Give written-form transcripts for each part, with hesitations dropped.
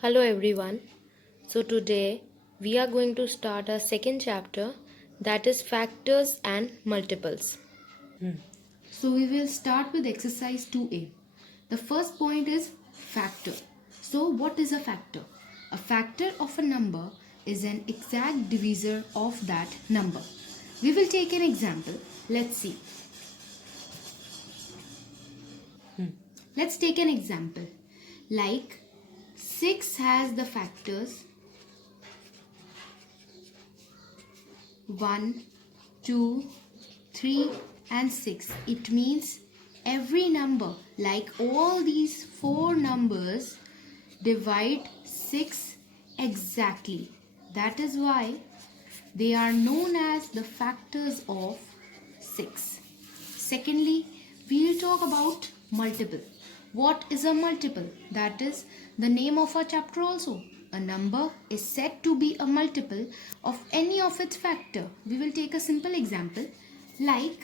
Hello everyone. So today we are going to start our second chapter, that is factors and multiples. So we will start with exercise 2a. The first point is factor. So what is a factor? A factor of a number is an exact divisor of that number. We will take an example. Let's see. Let's take an example. Like 6 has the factors 1, 2, 3 and 6. It means every number, like all these 4 numbers, divide 6 exactly. That is why they are known as the factors of 6. Secondly, we will talk about multiple. What is a multiple? That is the name of our chapter also. A number is said to be a multiple of any of its factor. We will take a simple example like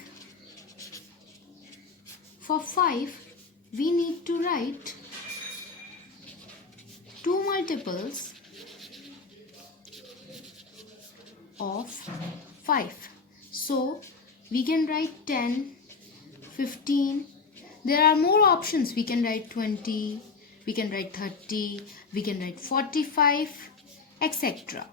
for 5 we need to write 2 multiples of 5. So we can write 10, 15. There are more options. We can write 20, we can write 30, we can write 45, etc.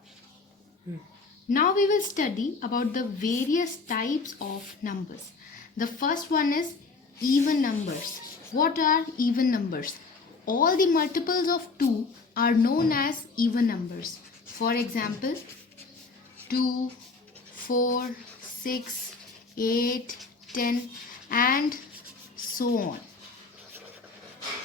Now we will study about the various types of numbers. The first one is even numbers. What are even numbers? All the multiples of 2 are known as even numbers. For example, 2, 4, 6, 8, 10 and so on.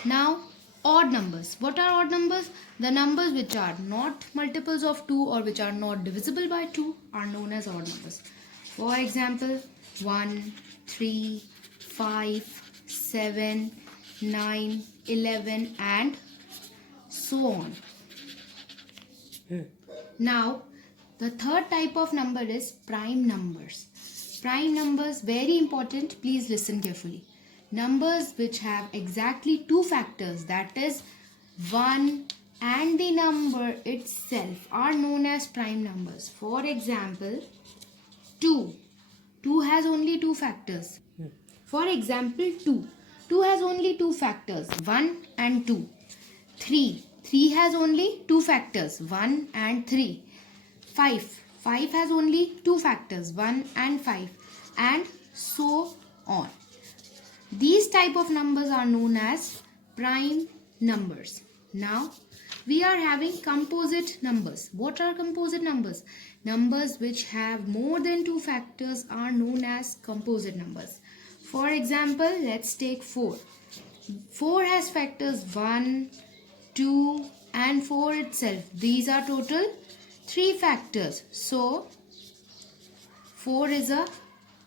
Now odd numbers. What are odd numbers? The numbers which are not multiples of 2 or which are not divisible by 2 are known as odd numbers. For example, 1, 3, 5, 7, 9, 11 and so on. Now the third type of number is prime numbers. Prime numbers, very important, please listen carefully. Numbers which have exactly 2 factors, that is 1 and the number itself, are known as prime numbers. For example, 2. 2 has only 2 factors. For example, 2. 2 has only 2 factors, 1 and 2. 3. 3 has only 2 factors, 1 and 3. 5. 5 has only 2 factors, 1 and 5, and so on. These type of numbers are known as prime numbers. Now we are having composite numbers. What are composite numbers? Numbers which have more than 2 factors are known as composite numbers. For example, let's take 4. 4 has factors 1, 2 and 4 itself. These are total 3 factors. So 4 is a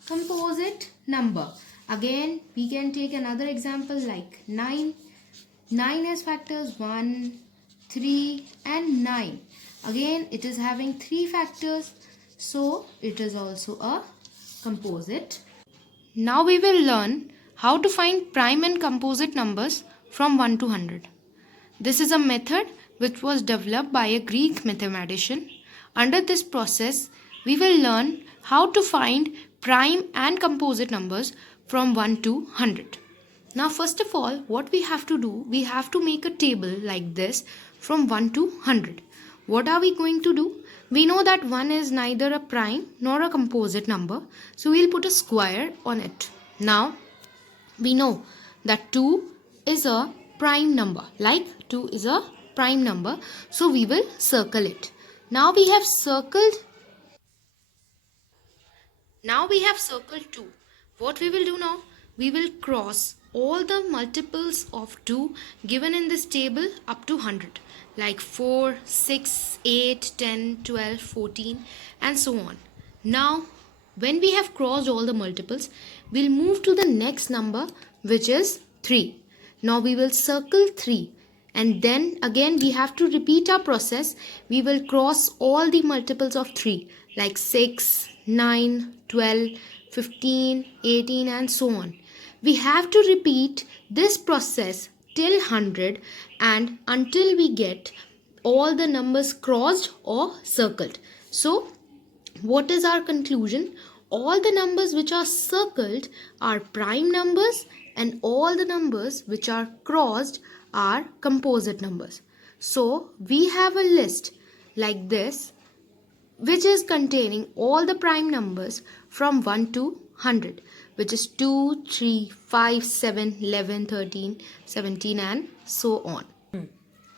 composite number. Again, we can take another example like 9. 9 has factors 1, 3 and 9. Again, it is having 3 factors. So it is also a composite. Now we will learn how to find prime and composite numbers from 1 to 100. This is a method which was developed by a Greek mathematician. Under this process, we will learn how to find prime and composite numbers from 1 to 100. Now first of all, what we have to do, we have to make a table like this from 1 to 100. What are we going to do? We know that 1 is neither a prime nor a composite number, so we'll put a square on it. Now we know that 2 is a prime number, like 2 is a prime number, so we will circle it. Now we have circled 2. What we will do now? We will cross all the multiples of 2 given in this table up to 100, like 4, 6, 8, 10, 12, 14 and so on. Now when we have crossed all the multiples, we'll move to the next number, which is 3. Now we will circle 3 and then again we have to repeat our process. We will cross all the multiples of 3 like 6, 9, 12, 15, 18 and so on. We have to repeat this process till 100 and until we get all the numbers crossed or circled. So what is our conclusion? All the numbers which are circled are prime numbers, and all the numbers which are crossed are composite numbers. So we have a list like this, which is containing all the prime numbers from 1 to 100, which is 2, 3, 5, 7, 11, 13, 17, and so on.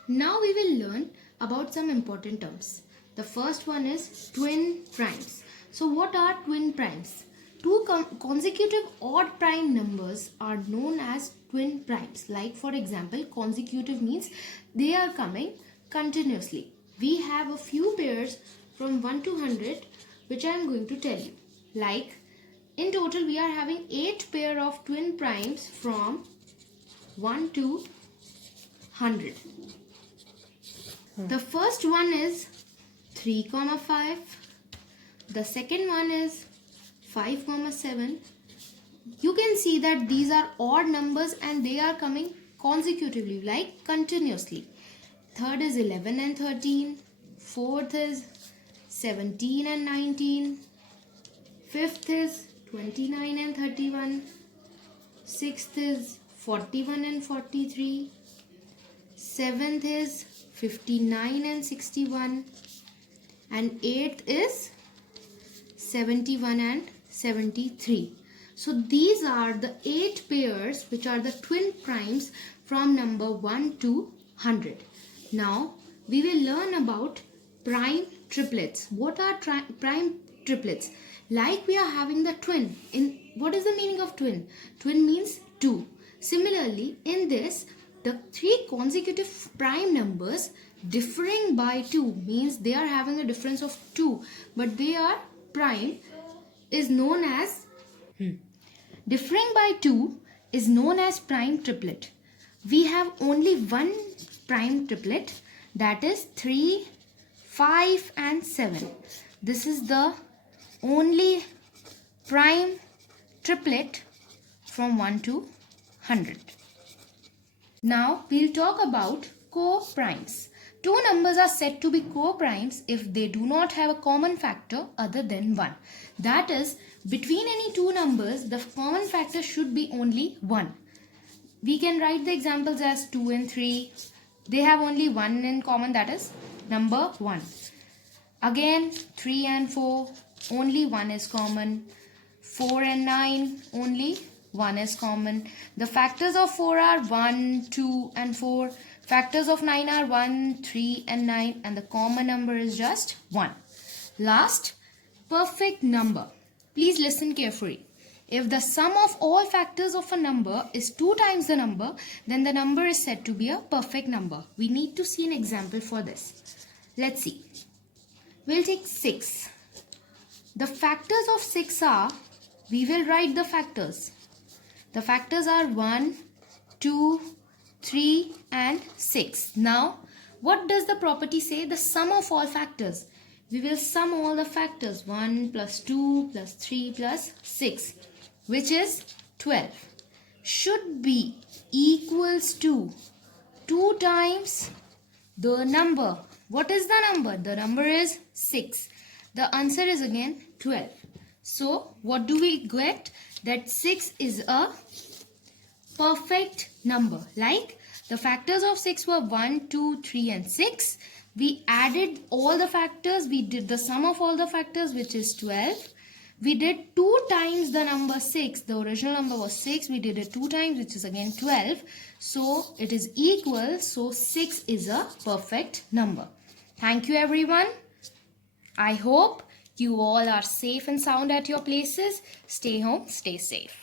Now we will learn about some important terms. The first one is twin primes. So what are twin primes? Two consecutive odd prime numbers are known as twin primes. Like for example, consecutive means they are coming continuously. We have a few pairs from 1 to 100 which I am going to tell you. Like in total we are having 8 pair of twin primes from 1 to 100. The first one is 3, 5. The second one is 5, 7. You can see that these are odd numbers and they are coming consecutively, like continuously. Third is 11 and 13. Fourth is 17 and 19. Fifth is 29 and 31. Sixth is 41 and 43. Seventh is 59 and 61, and 8th is 71 and 73. So these are the 8 pairs which are the twin primes from number 1 to 100. Now we will learn about prime triplets. What are prime triplets? Like we are having the twin. What is the meaning of twin? Twin means 2. Similarly, in this, the 3 consecutive prime numbers differing by 2 means they are having a difference of 2, but they are prime is known as differing by 2 is known as prime triplet. We have only one prime triplet, that is 3, 5 and 7. This is the only prime triplet from 1 to 100. Now we'll talk about co-primes. Two numbers are said to be co-primes if they do not have a common factor other than 1. That is, between any two numbers, the common factor should be only 1. We can write the examples as 2 and 3. They have only one in common, that is number 1. Again, 3 and 4, only 1 is common. 4 and 9, only 1 is common. The factors of 4 are 1, 2 and 4. Factors of 9 are 1, 3 and 9, and the common number is just 1. Last, perfect number. Please listen carefully. If the sum of all factors of a number is 2 times the number, then the number is said to be a perfect number. We need to see an example for this. Let's see. We'll take 6. The factors of 6 are, we will write the factors. The factors are 1, 2, 3 and 6. Now, what does the property say? The sum of all factors. We will sum all the factors. 1 plus 2 plus 3 plus 6, which is 12. Should be equals to 2 times the number. What is the number? The number is 6. The answer is again 12. So, what do we get? That 6 is a perfect number. Like the factors of 6 were 1, 2, 3 and 6. We added all the factors. We did the sum of all the factors, which is 12. We did 2 times the number 6. The original number was 6. We did it 2 times, which is again 12. So it is equal. So 6 is a perfect number. Thank you everyone. I hope you all are safe and sound at your places. Stay home, stay safe.